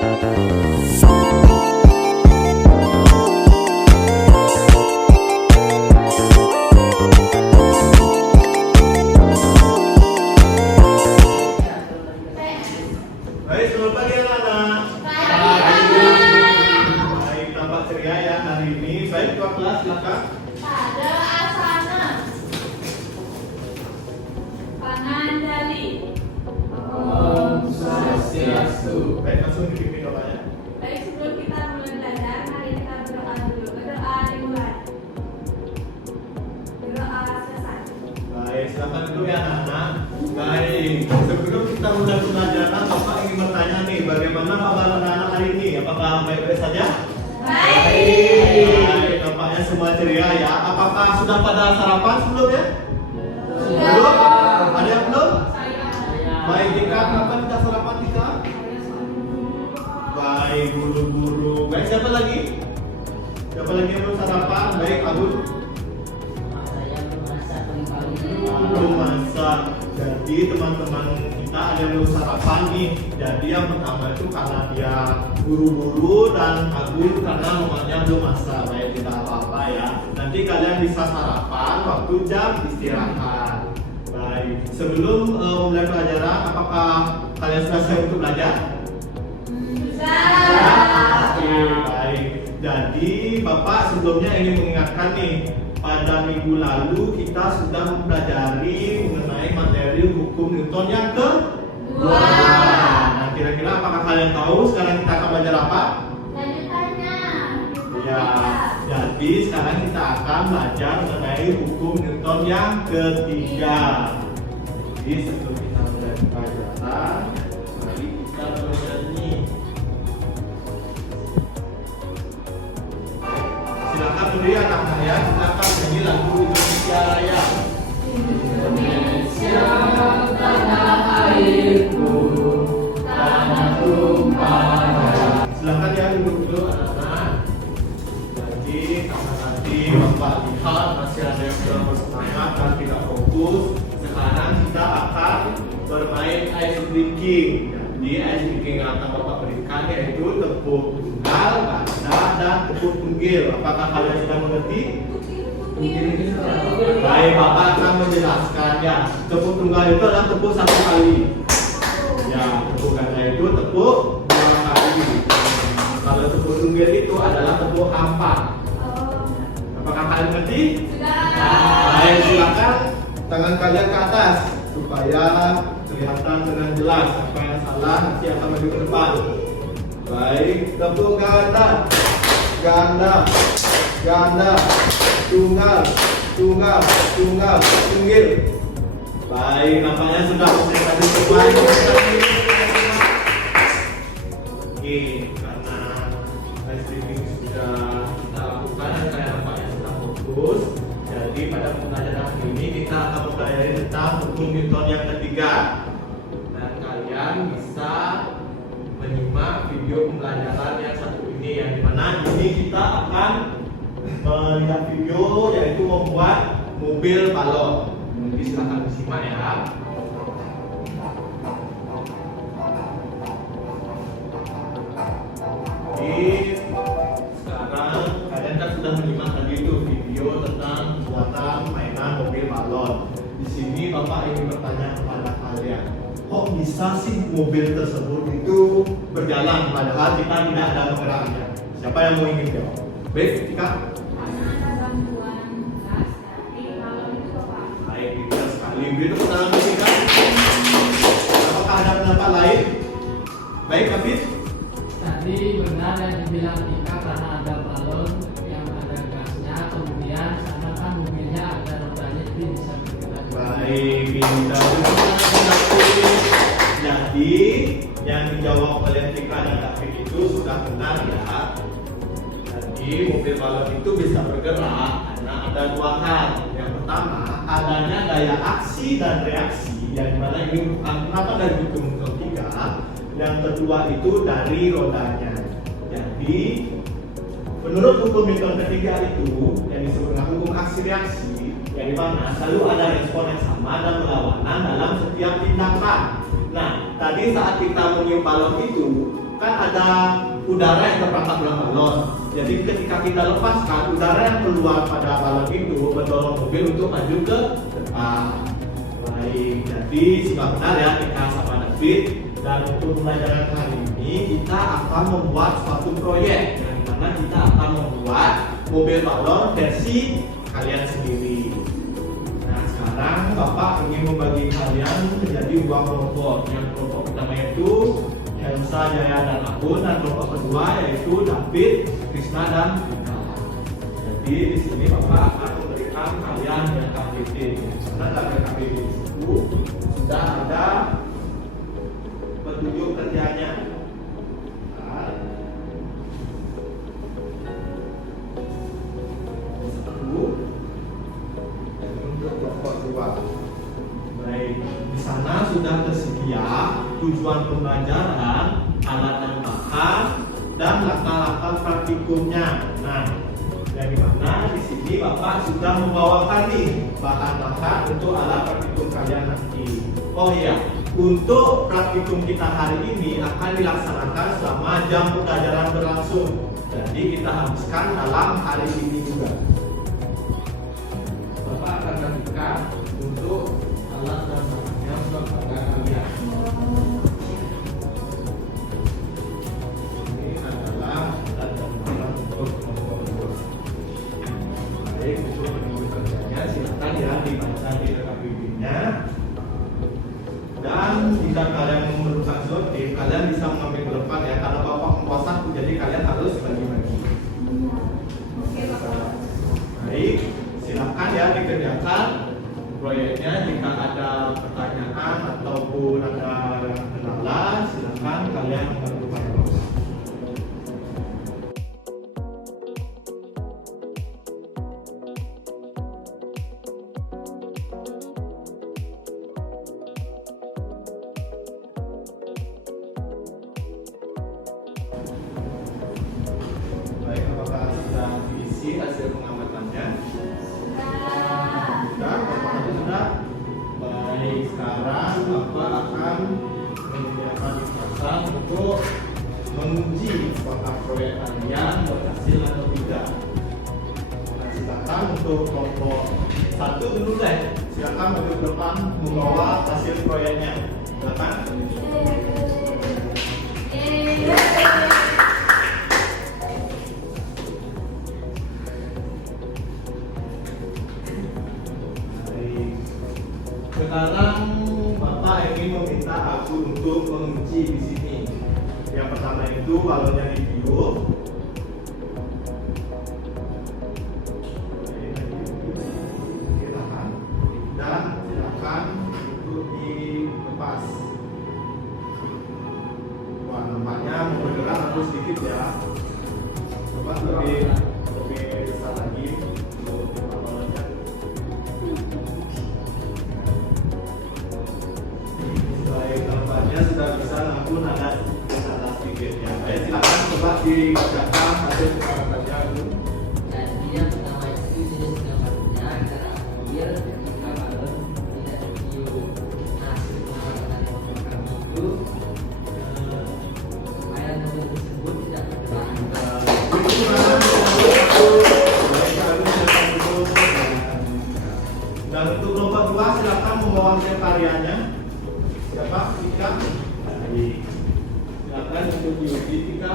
Baik, selamat pagi anak-anak. Baik, tampak ceria ya hari ini. Baik, ketua kelas silakan. Pada asana Panandali. Om Swastiastu. Baik, langsung dipimpin bapaknya. Baik, sebelum kita mulai belajar, mari kita berdoa dulu. Berdoa dimulai. Berdoa selesai. Baik, silakan dulu ya anak-anak. Baik, sebelum kita mulai pembelajaran, Bapak ingin bertanya nih, bagaimana kabar anak-anak hari ini? Apakah baik-baik saja? Baik, tampaknya semua ceria ya. Apakah sudah pada sarapan sebelumnya? Belum? Ada yang belum? Baik, jika kapan kita sarapan kita? Baik, guru-guru. Baik, siapa lagi? Siapa lagi yang belum sarapan? Baik, Agun. Saya belum masak pagi. Belum masak. Jadi teman-teman kita ada yang belum sarapan nih. Jadi yang pertama itu karena dia buru-buru dan Agun karena mamanya belum masak. Baik, tidak apa-apa ya. Nanti kalian bisa sarapan waktu jam istirahat. Baik, sebelum mulai pelajaran, apakah kalian sudah siap untuk belajar? Oke, baik. Jadi Bapak sebelumnya ingin mengingatkan nih, pada minggu lalu kita sudah mempelajari mengenai materi hukum Newton yang kedua. Nah, kira-kira apakah kalian tahu sekarang kita akan belajar apa? Lanjutannya. Ya, jadi sekarang kita akan belajar mengenai hukum Newton yang ketiga. Jadi sebelum kita mulai pelajaran, mari kita bernyanyi. Silakan dulu ya anak-anak ya, silakan nyanyi lagu Indonesia Raya. Indonesia tanah airku, tanah tumpah. Silakan ya duduk anak-anak. Jadi karena tadi Bapak lihat masih ada yang kurang bersemangat dan tidak fokus. Sekarang kita akan bermain ice breaking. Jadi ice breaking yang akan Bapak berikan yaitu tepuk tunggal, ganda, dan tepuk tunggil. Apakah kalian sudah mengerti? Baik, Bapak akan menjelaskan ya. Tepuk tunggal itu adalah tepuk satu kali. Ya, tepuk ganda itu tepuk dua kali. Kalau tepuk tunggil itu adalah tepuk empat. Apakah kalian mengerti? Baik, silakan tangan kalian ke atas supaya kelihatan dengan jelas. Apa yang salah nanti akan maju ke depan. Baik, tepuk ganda, ganda, ganda, tunggal, tunggal, tunggal, tunggil. Baik, nampaknya sudah konsentrasi semua. Oke, karena ice breaking sudah kita lakukan dan kalian nampaknya sudah fokus. Jadi pada pembelajaran hari ini kita akan mempelajari tentang hukum Newton yang ketiga. Dan kalian bisa menyimak video pembelajaran yang satu ini, yang dimana ini kita akan melihat video yaitu membuat mobil balon. Nanti silahkan disimak ya. Jadi sekarang kalian kan sudah menyimak tadi itu video tentang pembuatan mainan mobil balon. Di sini Bapak ingin bertanya kepada kalian, kok bisa sih mobil tersebut itu berjalan padahal kita tidak ada penggeraknya? Siapa yang mau ingin jawab? Baik, Tika. Karena ada bantuan gas dari balon itu, Bapak. Baik, kita sekali beri tepuk tangan untuk Tika. Apakah ada pendapat lain? Baik, David. Tadi benar yang dibilang Tika karena ada balon yang ada gasnya, kemudian sana kan mobilnya ada rodanya jadi bisa bergerak. Baik, kita jadi yang dijawab oleh Tika dan David itu sudah benar ya. Jadi mobil balon itu bisa bergerak karena ada dua hal. Yang pertama, adanya daya aksi dan reaksi, yang dimana ini bukan kenapa dari hukum Newton 3. Yang kedua itu dari rodanya. Jadi menurut hukum Newton ketiga itu yang disebut dengan hukum aksi reaksi, yang dimana selalu ada respon yang sama dan berlawanan dalam setiap tindakan. Nah, tadi saat kita meniup balon itu, kan ada udara yang terperangkap dalam balon. Jadi ketika kita lepaskan, udara yang keluar pada balon itu mendorong mobil untuk maju ke depan. Baik, jadi sudah benar ya kita sama David. Dan untuk pembelajaran hari ini kita akan membuat suatu proyek yang mana kita akan membuat mobil balon versi kalian sendiri. Nah sekarang Bapak ingin membagi kalian menjadi dua kelompok. Yang kelompok pertama itu Elsa, Jaya, dan Akun, dan kelompok kedua yaitu David, Krisna, dan Vika. Jadi di sini Bapak akan memberikan kalian yang KBT. Karena dalam KBT itu sudah ada petunjuk kerjanya. Untuk kelompok dua. Baik, di sana sudah tersedia tujuan pembelajaran, alat dan bahan, dan langkah-langkah praktikumnya. Nah, dari mana di sini Bapak sudah membawakan nih bahan-bahan untuk alat praktikum kalian nanti. Oh iya, untuk praktikum kita hari ini akan dilaksanakan selama jam pembelajaran berlangsung. Jadi kita habiskan dalam hari ini juga. Bapak akan lanjutkan untuk alat dan bahannya untuk kalian. Ini adalah alat dan bahan untuk kelompok dua. Baik, untuk menunggu kerjanya silakan ya dibaca di KBB-nya. Dan jika kalian memerlukan sortir, kalian bisa mengambil ke depan ya. Karena Bapak membuat jadi kalian harus bagi-bagi. Oke, Bapak. Baik, silakan ya dikerjakan proyeknya. Jika ada pertanyaan ataupun ada kendala, silakan kalian melakukan. Baik, apakah sudah diisi hasil pengamatannya? Sudah, Bapak sudah. Baik, sekarang Bapak akan menyediakan kesempatan untuk menguji apakah proyek kalian berhasil atau tidak. Nah, silakan untuk kelompok satu dulu deh. Silakan maju ke depan membawa hasil proyeknya. Silakan. Sekarang Bapak ingin meminta aku untuk menguji di sini. Yang pertama itu balonnya ditiup. Dan silakan untuk dilepas. Wah, nampaknya mau bergerak harus sedikit ya. Coba lebih besar lagi untuk balonnya. Baik, nampaknya sudah bisa, namun ada kesalahan sedikit ya. Baik, silakan coba dikerjakan hasil kesalahannya dulu. Jadi yang pertama itu jenis gambarnya adalah mobil ketika balon tidak ditiup. Hasil pengamatan kami itu layar mobil tersebut tidak bergerak. Dan untuk kelompok dua silakan membawa hasil karyanya. Siapa? Tika. Baik. Silakan untuk diuji Tika.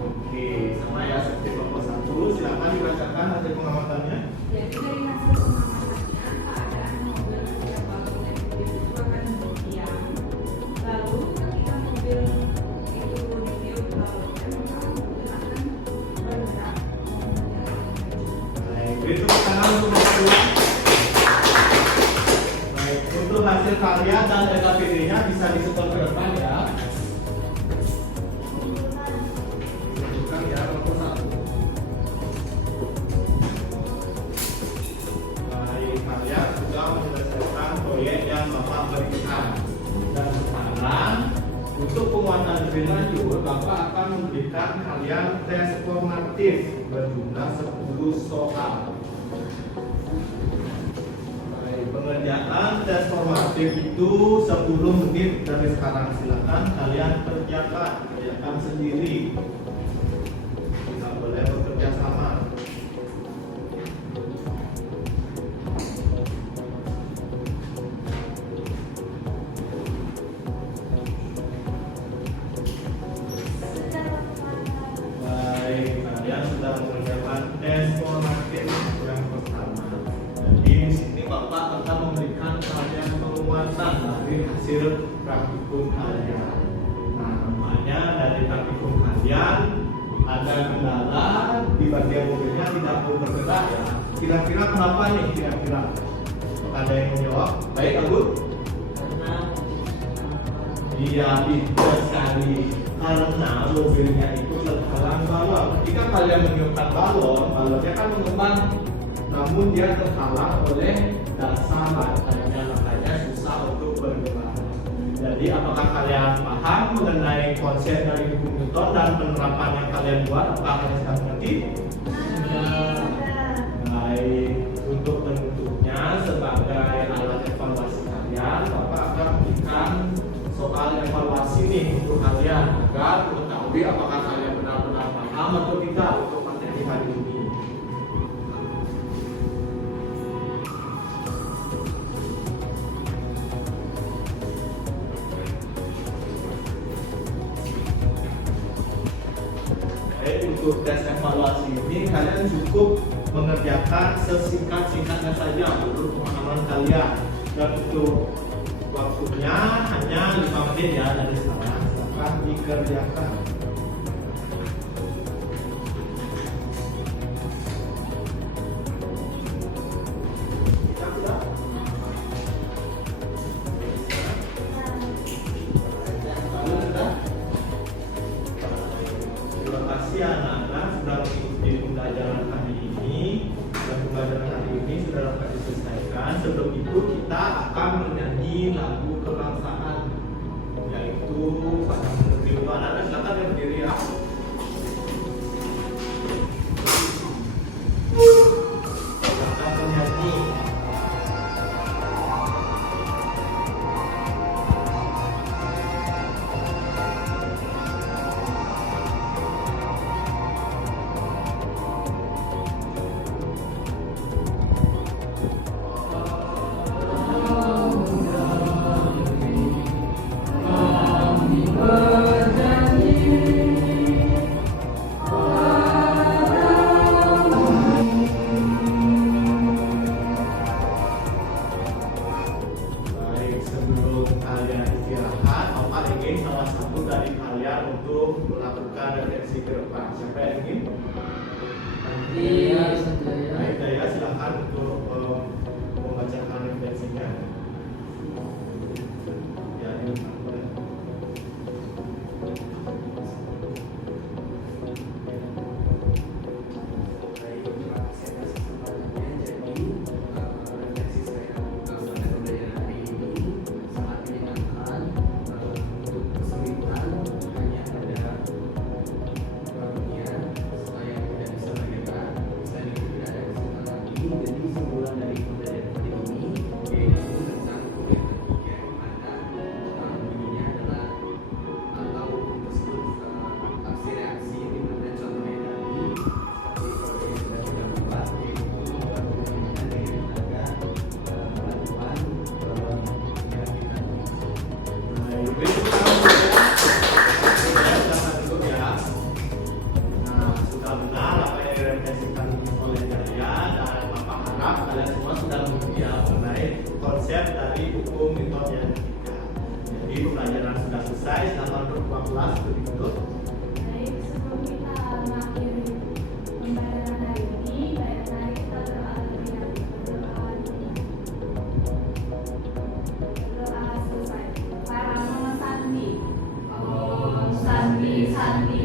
Oke, sama ya seperti kelompok satu. Silakan dibacakan hasil pengamatannya. Jadi dari hasil pengamatannya, keadaan mobil ketika balon tidak ditiup itu akan demikian. Lalu ketika mobil itu ditiup balonnya, maka mobil akan bergerak. Baik, itu tangan untuk waktu. Baik, untuk hasil karya dan LKPD-nya bisa disetor ke depan ya. Tunjukkan ya kelompok satu. Baik, karya sudah menyelesaikan proyek yang Bapak berikan. Dan sekarang untuk penguatan lebih lanjut, Bapak akan memberikan kalian tes formatif berjumlah 10 soal. Baik, tes formatif itu 10 menit dari sekarang. Silakan kalian kerjakan sendiri. Tidak boleh bekerja sama. Baik, kalian sudah mengerjakan tes formatif yang pertama. Jadi di sini Bapak akan memberikan kalian penguatan dari hasil praktikum kalian. Nah, namanya dari praktikum kalian ada kendala di bagian mobilnya tidak bergerak ya. Kira-kira kenapa nih? Kira-kira ada yang menjawab? Baik, Abu. Karena Iya, pintar sekali. Karena mobilnya itu terhalang balon. Ketika kalian meniupkan balon, balonnya kan mengembang, namun dia terhalang oleh dasar lantainya, makanya susah untuk bergerak. Jadi, apakah kalian paham mengenai konsep dari hukum Newton dan penerapan yang kalian buat? Apakah kalian sudah mengerti? Baik, untuk bentuknya sebagai alat evaluasi kalian, Bapak akan memberikan soal evaluasi nih untuk kalian agar mengetahui apakah kalian benar-benar paham atau tidak untuk materi hari ini. Baik, untuk tes evaluasi ini kalian cukup mengerjakan sesingkat-singkatnya saja menurut pemahaman kalian, dan untuk waktunya hanya 5 menit ya dari sekarang. Silakan dikerjakan. Kita sudah? Lalu sudah? Terima kasih anak-anak sudah mengikuti pembelajaran hari ini. Dan pembelajaran hari ini sudah dapat diselesaikan. Sebelum itu kita akan menyanyi lagu kebangsaan, yaitu pada mengerti untuk anak-anak. Silakan yang berdiri ya. Silakan menyanyi. Baik, sebelum kalian istirahat, Bapak ingin salah satu dari kalian untuk melakukan refleksi ke depan. Siapa yang ingin? Iya, Sanjaya. Baik, Daya, silakan untuk membacakan refleksinya. Ya, ini boleh. Baik, terima kasih atas kesempatannya. Jadi, refleksi saya pada pembelajaran hari ini sangat menyenangkan. Untuk kesulitan hanya pada barunya supaya tidak bisa bagaimana. Selain itu tidak ada kesulitan lagi. Jadi kesimpulan dari pembelajaran hari ini yaitu tentang kuliah ketiga, di mana bunyinya adalah atau tersebut aksi reaksi di mana contohnya tadi seperti kalau yang sudah kita buat yaitu membuat hubungan dengan tenaga bantuan yang kita Baik, berikut kamu ya. Silakan duduk ya. Nah, sudah benar apa yang direfleksikan oleh Jaya, dan Bapak harap kalian semua sudah mengerti ya mengenai konsep dari hukum Newton yang ketiga. Jadi pembelajaran sudah selesai. Selamat berpulang kelas untuk ditutup. Baik, sebelum kita mengakhiri pembelajaran hari ini, baiklah kita berdoa terlebih dahulu. Berdoa selesai. Para Sandi. Om Sandi Sandi